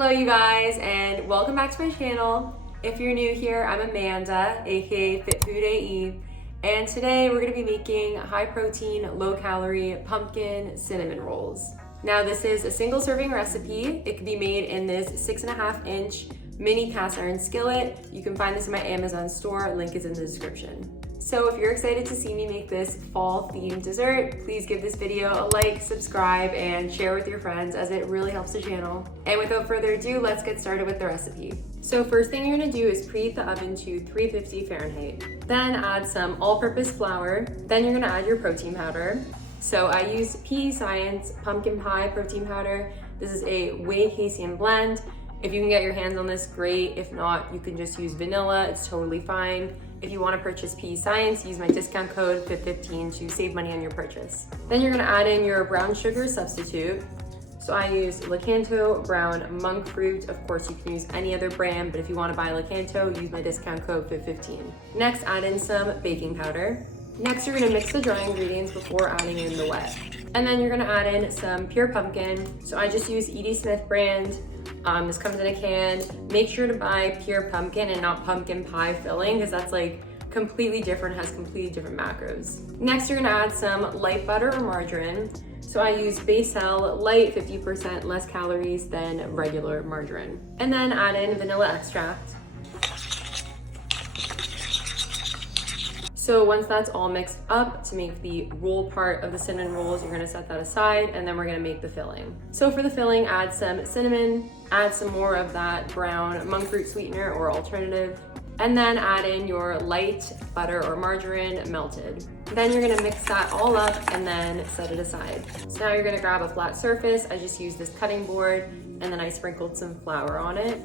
Hello you guys, and welcome back to my channel. If you're new here, I'm Amanda, aka Fit Food AE, and today we're going to be making high protein, low calorie pumpkin cinnamon rolls. Now this is a single serving recipe. It can be made in this 6.5 inch mini cast iron skillet. You can find this in my Amazon store, link is in the description. So if you're excited to see me make this fall themed dessert, please give this video a like, subscribe, and share with your friends as it really helps the channel. And without further ado, let's get started with the recipe. So first thing you're gonna do is preheat the oven to 350 Fahrenheit. Then add some all-purpose flour. Then you're gonna add your protein powder. So I use PE Science Pumpkin Pie Protein Powder. This is a whey casein blend. If you can get your hands on this, great. If not, you can just use vanilla, it's totally fine. If you want to purchase PE Science, use my discount code FIT15 to save money on your purchase. Then you're going to add in your brown sugar substitute. So I use Lakanto brown monk fruit. Of course, you can use any other brand, but if you want to buy Lakanto, use my discount code FIT15. Next, add in some baking powder. Next, you're going to mix the dry ingredients before adding in the wet. And then you're going to add in some pure pumpkin. So I just use E.D. Smith brand. This comes in a can. Make sure to buy pure pumpkin and not pumpkin pie filling, because that's like completely different, has completely different macros. Next, you're gonna add some light butter or margarine. So I use Baicel light, 50% less calories than regular margarine. And then add in vanilla extract. So once that's all mixed up, to make the roll part of the cinnamon rolls, you're gonna set that aside, and then we're gonna make the filling. So for the filling, add some cinnamon, add some more of that brown monk fruit sweetener or alternative, and then add in your light butter or margarine melted. Then you're gonna mix that all up and then set it aside. So now you're gonna grab a flat surface. I just used this cutting board, and then I sprinkled some flour on it.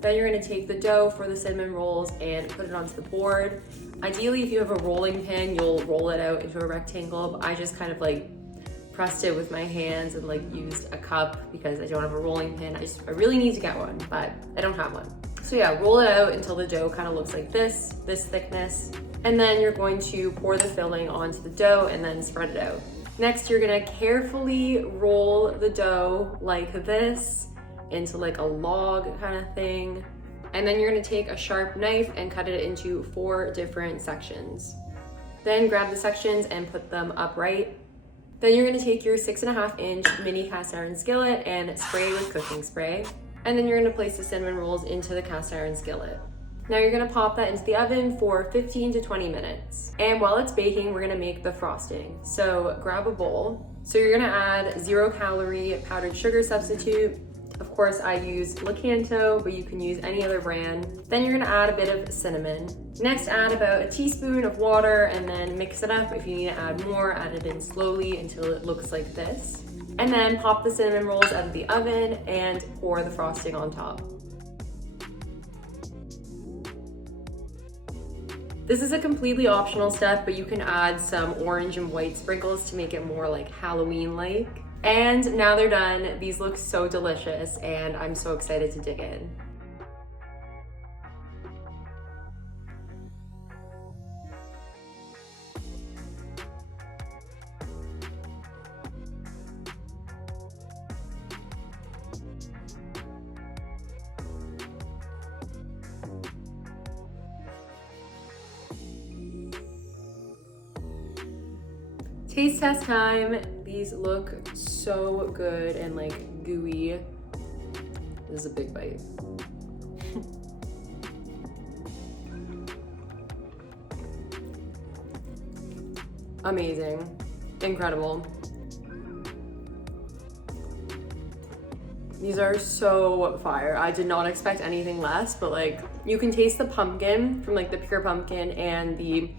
Then you're gonna take the dough for the cinnamon rolls and put it onto the board. Ideally, if you have a rolling pin, you'll roll it out into a rectangle, but I just kind of like pressed it with my hands and like used a cup because I don't have a rolling pin. I really need to get one, but I don't have one. So yeah, roll it out until the dough kind of looks like this thickness. And then you're going to pour the filling onto the dough and then spread it out. Next, you're gonna carefully roll the dough like this into like a log kind of thing. And then you're gonna take a sharp knife and cut it into 4 different sections. Then grab the sections and put them upright. Then you're gonna take your 6.5 inch mini cast iron skillet and spray it with cooking spray. And then you're gonna place the cinnamon rolls into the cast iron skillet. Now you're gonna pop that into the oven for 15 to 20 minutes. And while it's baking, we're gonna make the frosting. So grab a bowl. So you're gonna add 0 calorie powdered sugar substitute. Of course, I use Lakanto, but you can use any other brand. Then you're gonna add a bit of cinnamon. Next, add about a teaspoon of water and then mix it up. If you need to add more, add it in slowly until it looks like this. And then pop the cinnamon rolls out of the oven and pour the frosting on top. This is a completely optional step, but you can add some orange and white sprinkles to make it more like Halloween-like. And now they're done. These look so delicious and I'm so excited to dig in. Taste test time. These look so good and like gooey. This is a big bite. Amazing, incredible. These are so fire. I did not expect anything less, but like you can taste the pumpkin from like the pure pumpkin and the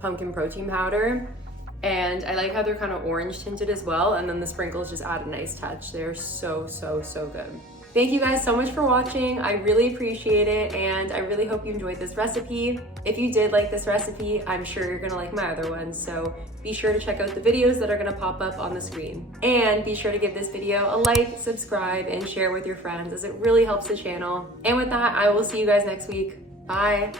pumpkin protein powder. And I like how they're kind of orange tinted as well. And then the sprinkles just add a nice touch. They're so, so, so good. Thank you guys so much for watching. I really appreciate it. And I really hope you enjoyed this recipe. If you did like this recipe, I'm sure you're gonna like my other ones. So be sure to check out the videos that are gonna pop up on the screen. And be sure to give this video a like, subscribe, and share with your friends as it really helps the channel. And with that, I will see you guys next week. Bye.